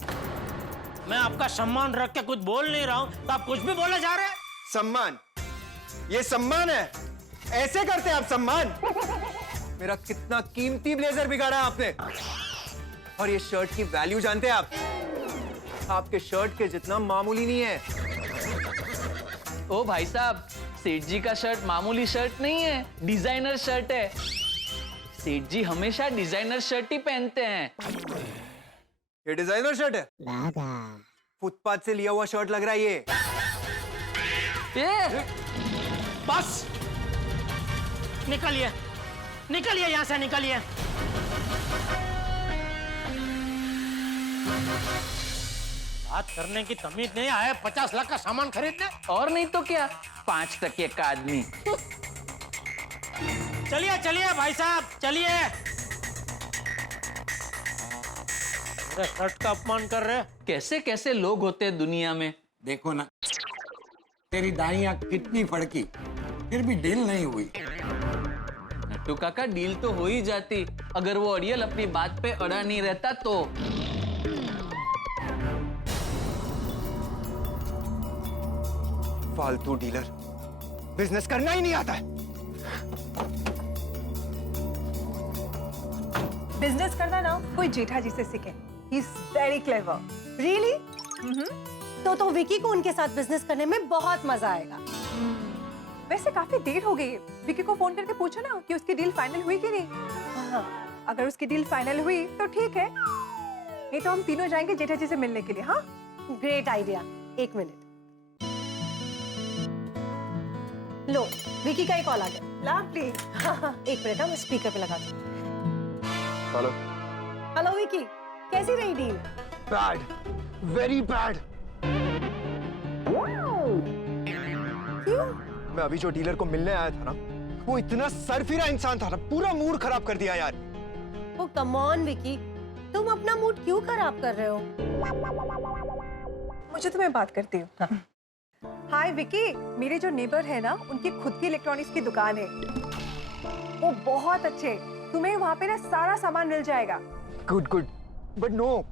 मैं आपका सम्मान रख के कुछ बोल नहीं रहा हूं, तो आप कुछ भी बोले जा रहे हैं। सम्मान? ये सम्मान है? ऐसे करते हैं आप सम्मान? मेरा कितना कीमती ब्लेजर बिगाड़ा आपने। और ये शर्ट की वैल्यू जानते हैं आप? आपके शर्ट के जितना मामूली नहीं है। ओ भाई साहब, सेठ जी का शर्ट मामूली शर्ट नहीं है, डिजाइनर शर्ट है। सेठ जी हमेशा डिजाइनर शर्ट ही पहनते हैं। ये डिजाइनर शर्ट है? फुटपाथ से लिया हुआ शर्ट लग रहा है ये। बस निकलिए, निकलिए यहां से, निकलिए। बात करने की तमीज नहीं आया, 50 लाख का सामान खरीदने। और नहीं तो क्या, 5 टके का आदमी। चलिए चलिए भाई साहब, चलिए। अरे शर्ट का अपमान कर रहे। कैसे कैसे लोग होते हैं दुनिया में। देखो ना, तेरी दाई आंख कितनी फड़की, फिर भी डील नहीं हुई। नट्टू काका, डील तो हो ही जाती अगर वो अड़ियल अपनी बात पे अड़ा नहीं रहता तो। फालतू डीलर, बिजनेस करना ही नहीं आता है। बिजनेस करना ना कोई जेठा जी से सीखे। He is very clever. Really? तो विकी को उनके साथ बिजनेस करने में बहुत मजा आएगा। वैसे काफी देर हो गई है, विकी को फोन करके पूछो ना कि उसकी डील फाइनल हुई कि नहीं। हाँ, अगर उसकी डील फाइनल हुई तो ठीक है, नहीं तो हम तीनों जाएंगे जेठा जी से मिलने के लिए। हाँ, ग्रेट आइडिया। 1 मिनट, लो विकी का एक कॉल आ गया। लवली। हाँ, 1 मिनट, हम स्पीकर पे लगा दो। हेलो। हेलो विकी, कैसी रही डील? Bad, very bad. क्यों? मैं अभी जो डीलर को मिलने आया था ना, वो इतना सरफिरा इंसान था ना, पूरा मूड खराब कर दिया यार। कम ऑन विकी, तुम अपना मूड क्यों खराब कर रहे हो? मुझे तो मैं बात करती हूँ। हाय विकी, मेरे जो नेबर है ना, उनकी खुद की इलेक्ट्रॉनिक्स की दुकान है। वो बहुत अच्छे, तुम्हें वहाँ पे ना सारा सामान मिल जाएगा। Good good, but no,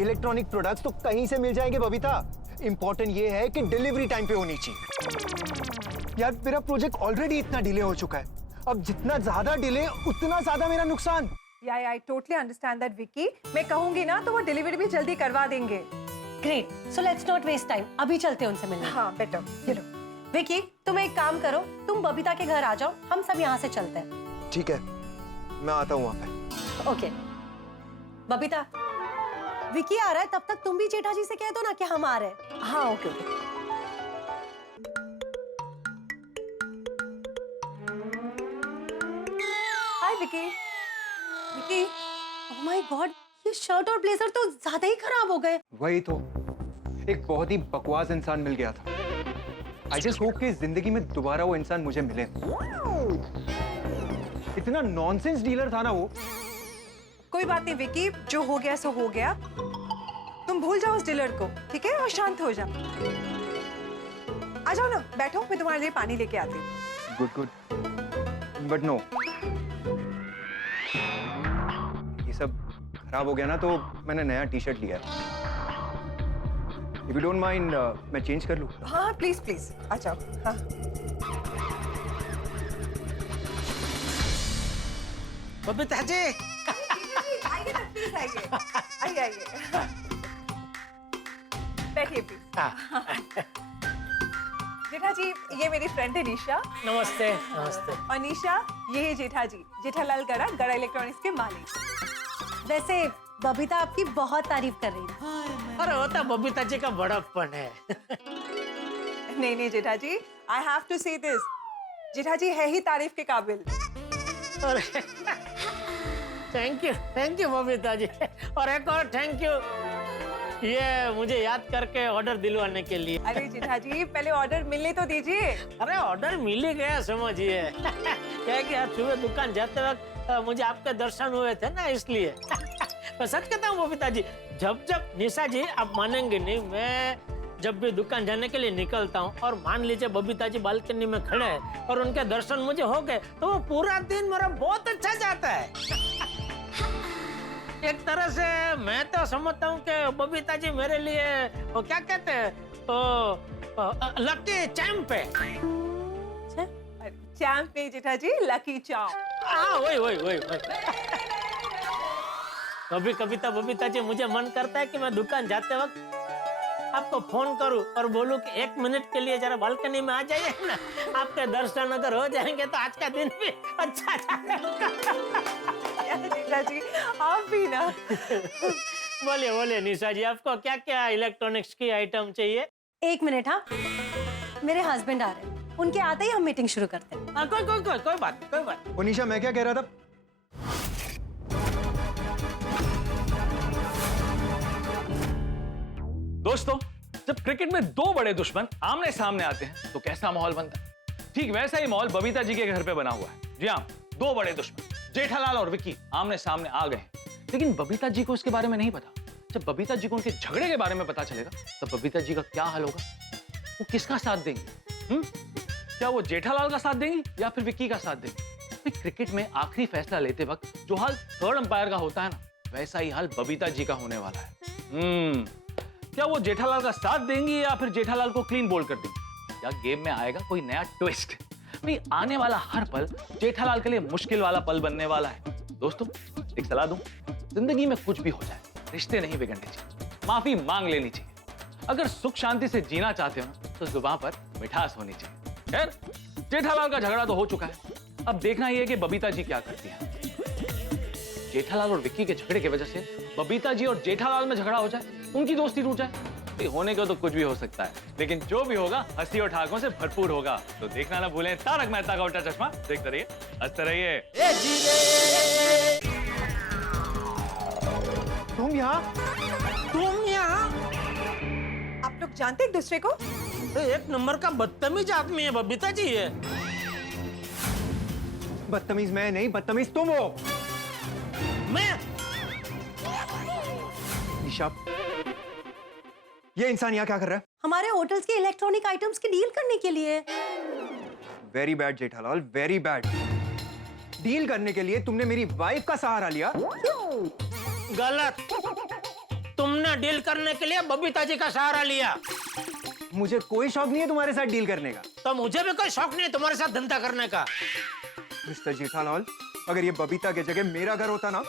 electronic products तो कहीं से मिल जाएंगे बबीता। इंपॉर्टेंट ये है कि डिलीवरी टाइम पे होनी चाहिए। यार मेरा प्रोजेक्ट ऑलरेडी इतना डिले हो चुका है, अब जितना ज्यादा डिले उतना ज्यादा मेरा नुकसान। I totally understand that Vicky. मैं कहूंगी ना तो वो डिलीवरी भी जल्दी करवा देंगे। Great, so let's not waste time, अभी चलते हैं उनसे मिलने। हाँ बेटर, ये लो। विकी, तुम एक काम करो, तुम बबीता के घर आ जाओ, हम सब यहाँ से चलते हैं। ठीक है, मैं आता हूँ वहाँ पे। ओके बबीता, विकी आ रहा है, तब तक तुम भी जेठा जी से कह दो ना कि हम आ रहे हैं। हाँ okay okay. Hi Vicky. Vicky, oh my God, ये शर्ट और ब्लेजर तो ज्यादा ही खराब हो गए। वही तो, एक बहुत ही बकवास इंसान मिल गया था। आई जस्ट होप कि जिंदगी में दोबारा वो इंसान मुझे मिले। इतना नॉनसेंस डीलर था ना वो। कोई बात नहीं विकी, जो हो गया सो हो गया। तुम भूल जाओ उस डीलर को, ठीक है, और शांत हो जाओ। आ जाओ ना, बैठो, मैं तुम्हारे लिए पानी लेके आती हूँ। गुड गुड, बट नो, ये सब खराब हो गया ना, तो मैंने नया टी शर्ट लिया है। If you don't mind, मैं चेंज कर लूँ? हाँ प्लीज प्लीज, आ जाओ। हाँ बबीता जी, आइए ना, प्लीज आइए, आइए आइए, बैठिए प्लीज। जेठा जी, ये मेरी फ्रेंड है निशा। नमस्ते। नमस्ते। और निशा, ये है जेठा जी, जेठालाल गड़ा, गड़ा इलेक्ट्रॉनिक्स के मालिक। वैसे बबीता आपकी बहुत तारीफ कर रही है। अरे वो तो बबीता जी का बड़प्पन है। नहीं नहीं जेठा जी, आई हैव टू से दिस, जेठा जी है ही तारीफ के काबिल। अरे थैंक यू बबीता जी, और एक और थैंक यू ये मुझे याद करके ऑर्डर दिलवाने के लिए। अरे जेठा जी, पहले ऑर्डर मिलने तो दीजिए। अरे ऑर्डर मिल ही गया समझिए। क्या है कि आज सुबह दुकान जाते वक्त मुझे आपके दर्शन हुए थे ना, इसलिए। मैं सच कहता हूँ बबीता जी, जब निशा जी आप मानेंगे नहीं, मैं जब भी दुकान जाने के लिए निकलता हूँ और मान लीजिए बबीता जी बालकनी में खड़े हैं और उनके दर्शन मुझे हो गए, तो वो पूरा दिन मेरा बहुत अच्छा जाता है। एक तरह से मैं तो समझता हूँ कि बबीता जी मेरे लिए वो क्या कहते हैं, लकी चैंप है। चैंप नहीं जेठा जी, लकी चैंप। हाँ वही। कभी कभी तो बबीता जी मुझे मन करता है कि मैं दुकान जाते वक्त आपको फोन करूं और बोलूं कि 1 मिनट के लिए जरा बालकनी में आ जाइए ना, आपके दर्शन अगर हो जाएंगे तो आज का दिन भी अच्छा जाएगा। जेठा जी आप भी ना। बोलिए निशा जी, आपको क्या क्या इलेक्ट्रॉनिक्स की आइटम चाहिए? 1 मिनट। हाँ, मेरे हस्बैंड आ रहे हैं, उनके आते ही हम मीटिंग शुरू करते हैं। कोई बात। ओ निशा, मैं क्या कह रहा था, दोस्तों, जब क्रिकेट में 2 बड़े दुश्मन आमने सामने आते हैं तो कैसा माहौल बनता है? ठीक वैसा ही माहौल बबीता जी के घर पे बना हुआ है। जी हाँ, 2 बड़े दुश्मन जेठालाल और विक्की आमने सामने आ गए हैं, लेकिन बबीता जी को इसके बारे में नहीं पता। जब बबीता जी को उनके झगड़े के बारे में पता चलेगा तब बबीता जी का क्या हाल होगा? वो किसका साथ देंगी? क्या वो जेठालाल का साथ देंगी या फिर विक्की का साथ देंगी? क्रिकेट में आखिरी फैसला लेते वक्त जो हाल 3rd अंपायर का होता है ना, वैसा ही हाल बबीता जी का होने वाला है। क्या वो जेठालाल का साथ देंगी या फिर जेठालाल को क्लीन बोल्ड कर देंगी? या गेम में आएगा कोई नया ट्विस्ट? भाई आने वाला हर पल जेठालाल के लिए मुश्किल वाला पल बनने वाला है। दोस्तों, एक सलाह दूं, जिंदगी में कुछ भी हो जाए, रिश्ते नहीं बिगड़ने चाहिए, माफी मांग लेनी चाहिए। अगर सुख शांति से जीना चाहते हो ना, तो जुबान पर मिठास होनी चाहिए। खैर, जेठालाल का झगड़ा तो हो चुका है, अब देखना यह है कि बबीता जी क्या करती है। जेठालाल और विक्की के झगड़े की वजह से बबीता जी और जेठालाल में झगड़ा हो जाए, उनकी दोस्ती टूट जाए। होने का तो कुछ भी हो सकता है, लेकिन जो भी होगा हंसी और ठाकों से भरपूर होगा। तो देखना ना भूलें तारक मेहता का उल्टा चश्मा। देखते रहिए, हंसते रहिए। तुम यहाँ? आप लोग जानते एक दूसरे को? एक नंबर का बदतमीज आदमी है बबीता जी ये। बदतमीज मैं नहीं, बदतमीज तुम हो। मैं निशा, ये इंसान यहाँ क्या कर रहा है? हमारे होटल्स के इलेक्ट्रॉनिक आइटम्स की डील करने के लिए। Very bad Jethalal, very bad. Deal करने के लिए तुमने मेरी वाइफ का सहारा लिया। गलत। तुमने डील करने के लिए बबीता जी का सहारा लिया। मुझे कोई शौक नहीं है तुम्हारे साथ डील करने का। तो मुझे भी कोई शौक नहीं है तुम्हारे साथ धंधा करने का। मिस्टर जेठालाल, अगर ये बबीता की जगह मेरा घर होता ना,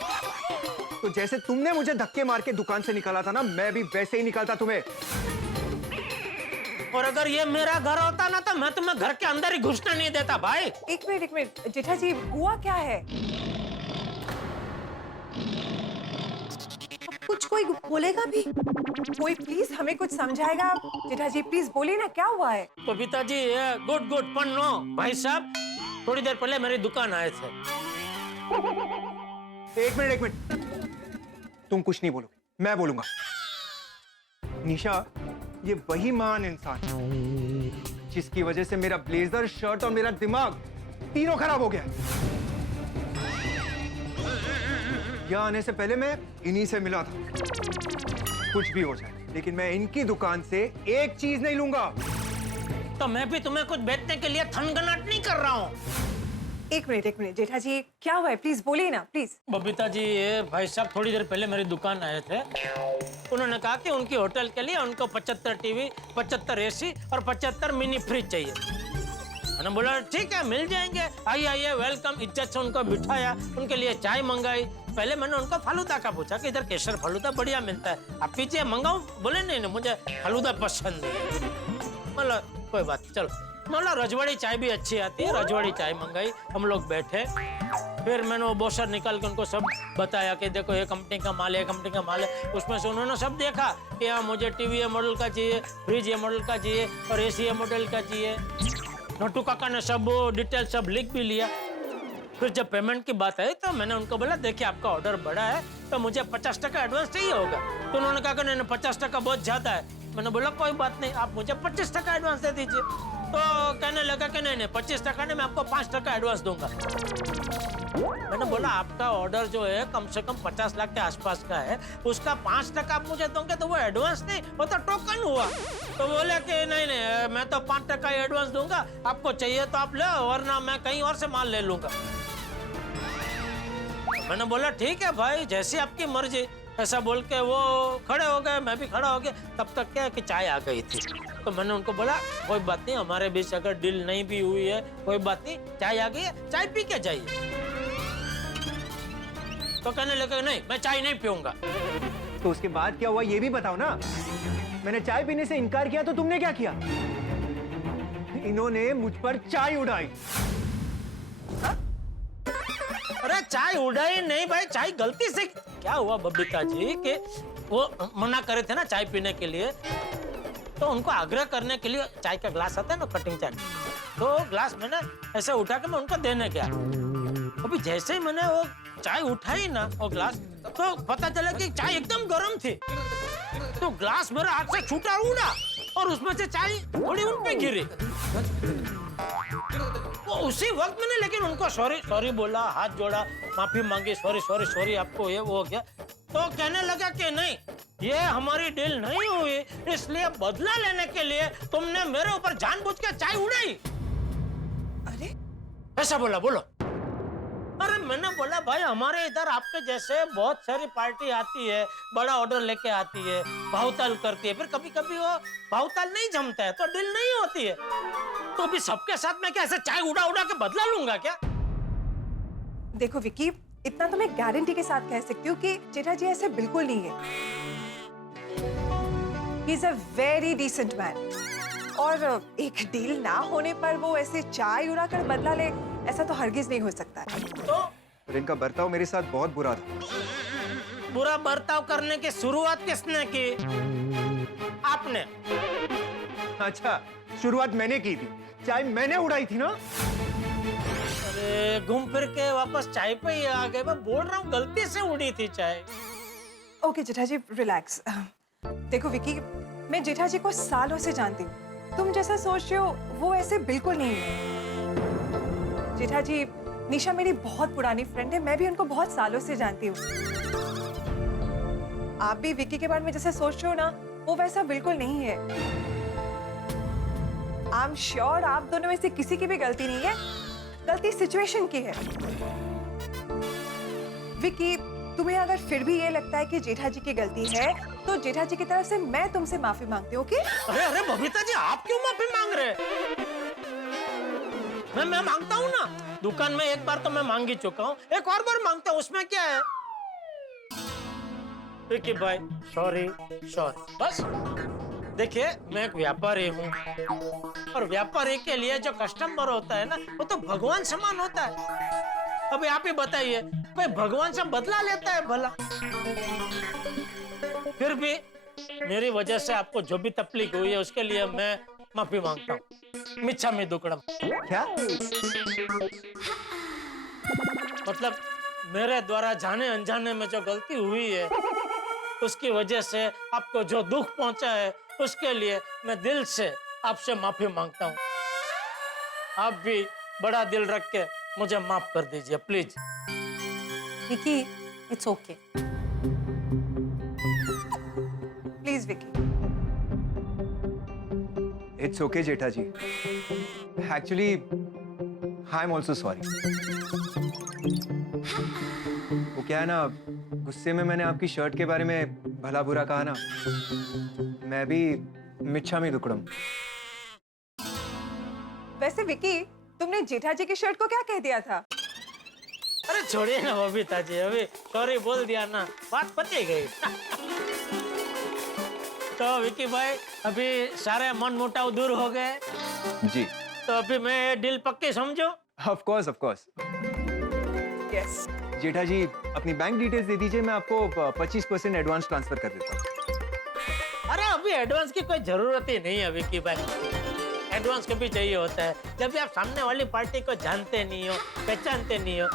तो जैसे तुमने मुझे धक्के मार के दुकान से निकाला था ना, मैं भी वैसे ही निकालता तुम्हें। और अगर ये मेरा घर होता ना, तो मैं तुम्हें घर के अंदर ही घुसने नहीं देता भाई। एक मिनट जेठा जी, हुआ क्या है? कुछ कोई बोलेगा भी? कोई प्लीज हमें कुछ समझाएगा? जेठा जी प्लीज बोलिए ना, क्या हुआ है? बबीता जी, गुड गुड पण नो। भाई साहब थोड़ी देर पहले मेरी दुकान आए थे। एक मिनट, तुम कुछ नहीं बोलोगे, मैं बोलूंगा। निशा, ये वही महान इंसान जिसकी वजह से मेरा ब्लेजर, शर्ट और मेरा दिमाग तीनों खराब हो गया। यहाँ आने से पहले मैं इन्हीं से मिला था। कुछ भी हो जाए, लेकिन मैं इनकी दुकान से एक चीज नहीं लूंगा। तो मैं भी तुम्हें कुछ बेचने के लिए थनगनाट नहीं कर रहा हूँ। एक मिनट जेठा जी, क्या हुआ है? प्लीज बोलिए ना, प्लीज। बबीता जी, ये भाई साहब थोड़ी देर पहले मेरी दुकान आए थे। उन्होंने कहा कि उनकी होटल के लिए उनको 75 टीवी, 75 एसी और 75 मिनी फ्रिज चाहिए। मैंने बोला ठीक है, मिल जाएंगे, आइए वेलकम। इज्जत से उनको बिठाया, उनके लिए चाय मंगाई। पहले मैंने उनको फालूदा का पूछा कि इधर केसर फालूदा बढ़िया मिलता है, आप पीछे मंगाऊं? बोले नहीं, मुझे फालूदा पसंद है। बोला कोई बात, चलो। बोला रजवाड़ी चाय भी अच्छी आती है, रजवाड़ी चाय मंगाई। हम लोग बैठे, फिर मैंने वो बोशर निकाल के उनको सब बताया कि देखो ये कंपनी का माल है, कंपनी का माल है। उसमें से उन्होंने सब देखा कि हाँ मुझे टीवी ये मॉडल का चाहिए, फ्रिज ये मॉडल का चाहिए और एसी ये मॉडल का चाहिए। नोटू काका ने सब डिटेल सब लिख भी लिया। फिर जब पेमेंट की बात आई तो मैंने उनको बोला देखिए आपका ऑर्डर बड़ा है तो मुझे 50% एडवांस चाहिए होगा। तो उन्होंने कहा कि नहीं 50% बहुत ज्यादा है। मैंने बोला कोई बात नहीं, आप मुझे 25% एडवांस दे दीजिए। तो कहने लगा कि नहीं 25% नहीं, मैं आपको 5% एडवांस दूंगा। मैंने बोला आपका ऑर्डर जो है कम से कम 50 लाख के आसपास का है, उसका 5% आप मुझे दोगे तो वो एडवांस नहीं, वो तो टोकन हुआ। तो बोले कि नहीं मैं तो 5% एडवांस दूंगा, आपको चाहिए तो आप लो वरना मैं कहीं और से माल ले लूंगा। मैंने बोला ठीक है भाई, जैसी आपकी मर्जी। ऐसा बोल के वो खड़े हो गए, मैं भी खड़ा हो गया। तब तक क्या कि चाय आ गई थी। तो मैंने उनको बोला कोई बात नहीं, हमारे बीच अगर डील नहीं भी हुई है कोई बात नहीं, चाय आ गई है, चाय पी के जाइए। तो कहने लगे नहीं मैं चाय नहीं पीऊंगा। तो उसके बाद क्या हुआ ये भी बताओ ना। मैंने चाय पीने से इनकार किया तो तुमने क्या किया? इन्होंने मुझ पर चाय उड़ाई। अरे चाय उड़ाई नहीं भाई, चाय गलती से। क्या हुआ बबीता जी कि वो मना करे थे ना चाय पीने के लिए, तो उनको आग्रह करने के लिए चाय का ग्लास आता है ना कटिंग चाय, तो ग्लास मैंने ऐसे उठा के मैं उनको देने गया। अभी जैसे ही मैंने वो चाय उठाई ना वो ग्लास, तो पता चला कि चाय एकदम गर्म थी। तो ग्लास मेरे हाथ से छूटा उड़ा और उसमें से चाय थोड़ी उन पे गिरी। वो उसी वक्त मैंने लेकिन उनको सॉरी बोला, हाथ जोड़ा, माफी मांगी, सॉरी आपको ये वो हो गया। तो कहने लगा कि नहीं ये हमारी डील नहीं हुई, इसलिए बदला लेने के लिए तुमने मेरे ऊपर जानबूझ के चाय उड़ाई। अरे ऐसा बोला, बोलो। अरे मैंने बोला भाई हमारे इधर आपके जैसे बहुत सारी पार्टी आती है, बड़ा ऑर्डर लेके आती है, भावताल करती है, फिर कभी कभी वो भावताल नहीं जमता है तो डील नहीं होती है। तो अभी सबके साथ मैं क्या ऐसे चाय उड़ा के बदला लूंगा क्या? देखो विकी, इतना तो मैं गारंटी के साथ कह सकती हूँ कि जेठा जी ऐसे बिल्कुल नहीं है। He is a very decent man। और एक डील ना होने पर वो ऐसे चाय उड़ा कर बदला ले, ऐसा तो हरगिज नहीं हो सकता है। तो इनका बर्ताव मेरे साथ बहुत बुरा था। बुरा बर्ताव करने की शुरुआत किसने की? आपने। अच्छा, शुरुआत मैंने की थी, चाय मैंने उड़ाई थी ना। अरे घूम फिर के वापस चाय पे ही आ गए। मैं बोल रहा हूँ गलती से उड़ी थी चाय। ओके जेठा जी रिलैक्स। देखो विकी, मैं जेठा जी को सालों से जानती हूँ, तुम जैसा सोच रहे हो वो ऐसे बिल्कुल नहीं है। जेठा जी, निशा मेरी बहुत पुरानी फ्रेंड है, मैं भी उनको बहुत सालों से जानती हूँ। आप भी विकी के बारे में जैसे सोच रहे हो ना, वो वैसा बिल्कुल नहीं है। आई एम श्योर आप दोनों में से किसी की भी गलती नहीं है, गलती सिचुएशन की है। विकी, तुम्हें अगर फिर भी ये लगता है कि जेठा जी की गलती है, तो जेठा जी की तरफ से मैं तुमसे माफी मांगती हूँ, ओके? अरे अरे बबीता जी, आप क्यों माफी मांग रहे हैं? मैं मांगता हूँ ना, दुकान में एक बार तो मैं मांग ही चुका हूँ, एक और बार मांगता हूँ, उसमें क्या है? विकी भाई, सॉरी बस। देखिए, मैं एक व्यापारी हूँ और व्यापारी के लिए जो कस्टमर होता है ना, वो तो भगवान समान होता है। अभी आप ही बताइए, कोई भगवान से बदला लेता है भला? फिर भी मेरी वजह से आपको जो भी तकलीफ हुई है, उसके लिए मैं माफी मांगता हूँ। मिच्छामि दुक्कडम। क्या? मतलब मेरे द्वारा जाने अनजाने में जो गलती हुई है, उसकी वजह से आपको जो दुख पहुंचा है, उसके लिए मैं दिल से आपसे माफी मांगता हूँ। आप भी बड़ा दिल रख के मुझे माफ कर दीजिए please. Vicky, it's okay. Please Vicky. It's okay Jetha ji. Actually I am also sorry. वो क्या है ना, गुस्से में मैंने आपकी शर्ट के बारे में भला बुरा कहा ना। मैं भी मिच्छामि दुक्कडम। वैसे विकी, तुमने जेठा जी की शर्ट को क्या कह दिया था? अरे छोड़िए ना बबीता जी, अभी सॉरी बोल दिया ना, बात पची गई। तो विकी भाई, अभी सारे मन मुटाव दूर हो गए जी। तो अभी मैं डील पक्की समझो? Of course of course. Yes. Jetha ji, अपनी बैंक डिटेल्स दे दीजिए, मैं आपको 25% एडवांस ट्रांसफर कर देता हूँ। अरे अभी एडवांस की कोई जरूरत ही नहीं है विकी भाई। एडवांस कभी चाहिए होता है जब भी आप सामने वाली पार्टी को जानते नहीं हो, पहचानते नहीं हो।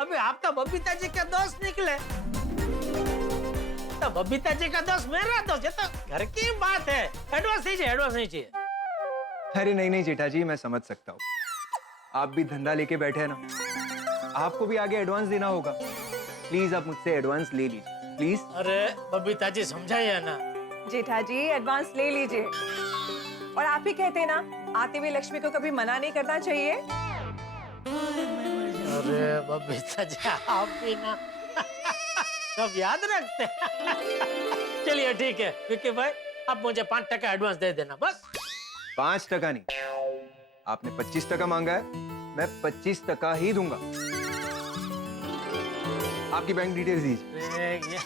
अभी आप तो बबीता जी के दोस्त निकले, तो बबीता जी का दोस्त मेरा दोस्त, ये तो घर की बात है। एडवांस नहीं चाहिए, एडवांस नहीं चाहिए। अरे नहीं जेठा जी, मैं समझ सकता हूँ, आप भी धंधा लेके बैठे हैं ना, आपको भी आगे एडवांस देना होगा। प्लीज आप मुझसे एडवांस ले लीजिए प्लीज। अरे बबीता जी, समझाइए ना। जेठा जी, एडवांस ले लीजिए। और आप ही कहते हैं ना, आती हुई लक्ष्मी को कभी मना नहीं करना चाहिए। अरे बबीता जी, आप भी ना सब याद रखते हैं। चलिए ठीक है विकी भाई, आप मुझे 5% एडवांस दे देना बस। 5% नहीं, आपने 25% मांगा है, मैं 25% ही दूंगा। आपकी बैंक डिटेल्स दीजिए।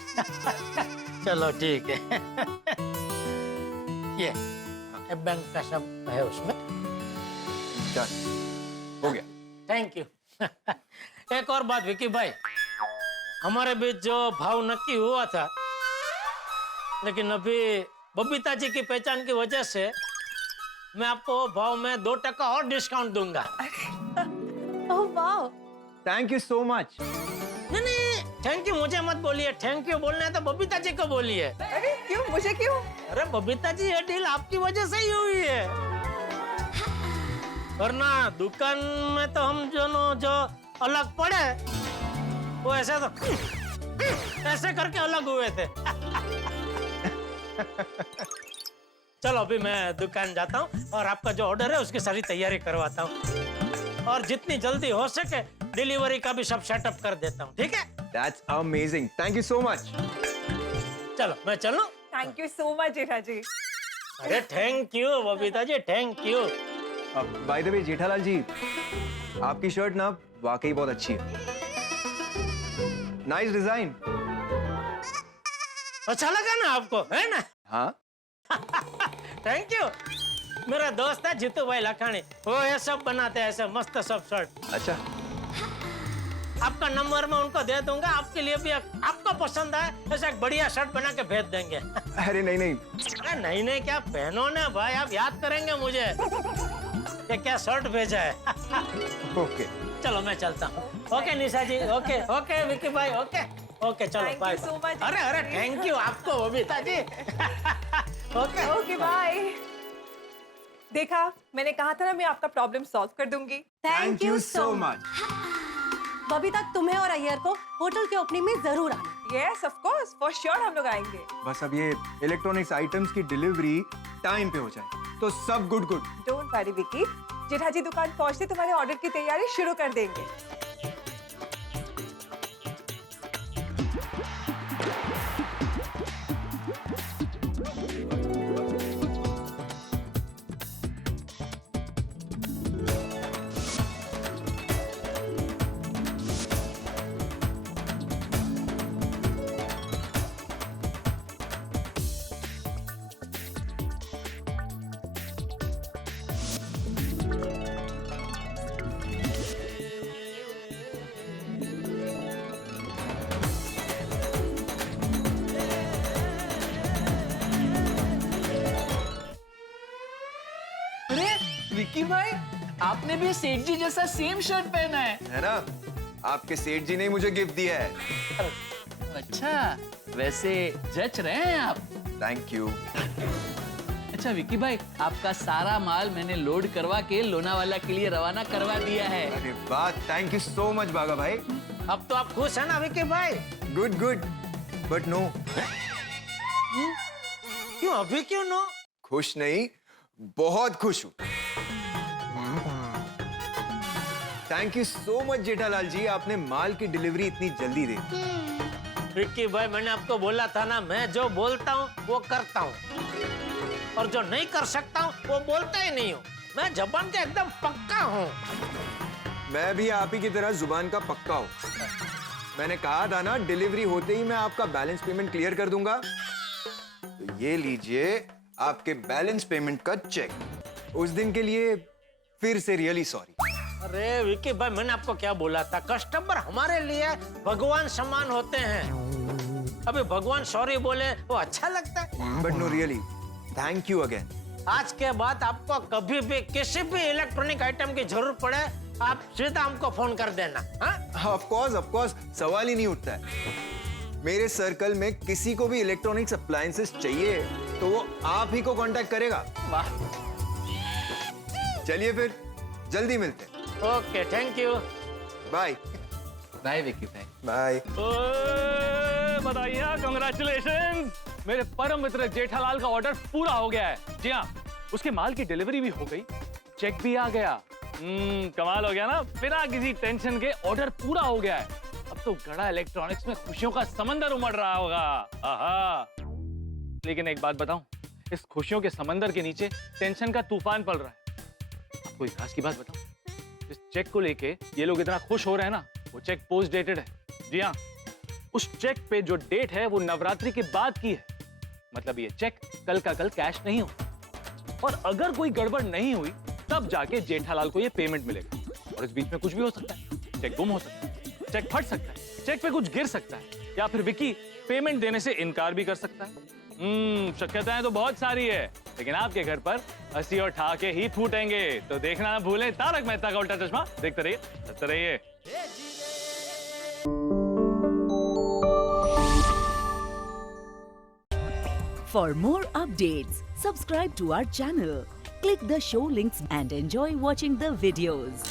चलो ठीक है। ये बैंक का सब है उसमें। चल, हो गया। Thank you. एक और बात विकी भाई, हमारे बीच जो भाव नक्की हुआ था, लेकिन अभी बबीता जी की पहचान की वजह से मैं आपको भाव में 2% और डिस्काउंट दूंगा। ओह वाह, थैंक यू सो मच। नहीं, थैंक यू मुझे मत बोलिए, थैंक यू बोलना है तो बबीता जी को बोलिए। अरे क्यों, मुझे क्यों? अरे बबीता जी, ये डील आपकी वजह से ही हुई है, वरना दुकान में तो हम जो अलग पड़े, वो ऐसे करके अलग हुए थे। चलो अभी मैं दुकान जाता हूँ और आपका जो ऑर्डर है उसकी सारी तैयारी करवाता हूँ, और जितनी जल्दी हो सके डिलीवरी का भी सब सेटअप कर देता हूँ, ठीक है? That's amazing. Thank you so much. चलो मैं चलूं? Thank you so much Jetha ji. अरे thank you Babita ji, thank you. By the way Jethalal ji, आपकी शर्ट ना वाकई बहुत अच्छी है। Nice design. अच्छा लगा ना आपको, है ना? हाँ। Thank you. मेरा दोस्त है जीतू भाई लखानी, वो ये सब बनाते हैं ऐसे मस्त सब शर्ट। अच्छा, आपका नंबर मैं उनको दे दूंगा, आपके लिए भी आपको पसंद आए ऐसा एक बढ़िया शर्ट बना के भेज देंगे। अरे नहीं, अरे नहीं क्या पहनो ने भाई, आप याद करेंगे मुझे ये क्या शर्ट भेजा है। ओके। चलो मैं चलता हूँ। Okay Nisha ji, okay okay Vicky भाई, ओके ओके चलो bye. Thank you so much. अरे थैंक यू आपको Babita ji. Okay okay bye. देखा, मैंने कहा था ना, मैं आपका प्रॉब्लम सॉल्व कर दूंगी। Thank you so much. Much. Babita, तुम्हें और अय्यर को होटल के ओपनिंग में जरूर आना। Yes of course for sure हम लोग आएंगे। बस अब ये इलेक्ट्रॉनिक्स आइटम्स की डिलीवरी टाइम पे हो जाए तो सब good good. Don't worry Vicky, Jetha ji दुकान पहुंचते तुम्हारे ऑर्डर की तैयारी शुरू कर देंगे। विकी भाई, आपने भी सेठ जी जैसा सेम शर्ट पहना है ना? आपके सेठ जी ने मुझे गिफ्ट दिया है। अच्छा, वैसे जच रहे हैं आप। Thank you. अच्छा विकी भाई, आपका सारा माल मैंने लोड करवा के लोनावाला के लिए रवाना करवा दिया है। अरे वाह, थैंक यू सो मच बागा भाई। अब तो आप खुश हैं ना विकी भाई? Good good, but no. क्यों अभी क्यों नो? खुश नहीं, बहुत खुश हूँ। Thank you so much Jethalal ji, आपने माल की डिलीवरी इतनी जल्दी दी। विक्की भाई, मैंने आपको बोला था ना, मैं जो बोलता हूँ वो करता हूँ, और जो नहीं कर सकता हूँ वो बोलता ही नहीं हूँ। मैं जबान का एकदम पक्का हूँ। मैं भी आप ही की तरह जुबान का पक्का हूँ। मैंने कहा था ना, डिलीवरी होते ही मैं आपका बैलेंस पेमेंट क्लियर कर दूंगा। तो ये लीजिए आपके बैलेंस पेमेंट का चेक। उस दिन के लिए फिर से रियली सॉरी। अरे विक्की भाई, मैंने आपको क्या बोला था? कस्टमर हमारे लिए भगवान समान होते हैं। अबे भगवान सॉरी बोले वो अच्छा लगता है। But no really, thank you again. आज के बाद आपको कभी भी किसी भी इलेक्ट्रॉनिक आइटम की जरूरत पड़े, आप सीधा हमको फोन कर देना। ऑफ कोर्स, सवाल ही नहीं उठता है। मेरे सर्कल में किसी को भी इलेक्ट्रॉनिक्स अप्लायंसेस चाहिए तो वो आप ही को कांटेक्ट करेगा। वाह। चलिए फिर जल्दी मिलते हैं। Okay, thank you. Bye bye Vicky भाई। बाय। बधाइयाँ, कांग्रेचुलेशन। मेरे परम मित्र जेठालाल का ऑर्डर पूरा हो गया है। जी हाँ, उसके माल की डिलीवरी भी हो गई, चेक भी आ गया। कमाल हो गया ना, बिना किसी टेंशन के ऑर्डर पूरा हो गया है। अब तो गड़ा इलेक्ट्रॉनिक्स में खुशियों का समंदर उमड़ रहा होगा। आहा। लेकिन एक बात बताऊं, इस खुशियों के समंदर के नीचे टेंशन का तूफान पल रहा है। आपको एक खास की बात बताऊं, इस चेक को लेके ये लोग इतना खुश हो रहे हैं ना, वो चेक पोस्ट डेटेड है। जी हाँ, उस चेक पे जो डेट है वो नवरात्रि के बाद की है। मतलब ये चेक कल का कल कैश नहीं हो, और अगर कोई गड़बड़ नहीं हुई तब जाके जेठालाल को ये पेमेंट मिलेगा। और इस बीच में कुछ भी हो सकता है, चेक गुम हो सकता है, चेक फट सकता है, चेक पे कुछ गिर सकता है, या फिर विकी पेमेंट देने से इनकार भी कर सकता है। शक्यताएं तो बहुत सारी है, लेकिन आपके घर पर हंसी और ठहाके ही फूटेंगे। तो देखना ना भूलें तारक मेहता का उल्टा चश्मा। देखते रहिए, हंसते रहिए। For more updates, subscribe to our channel, click the show links and enjoy watching the videos.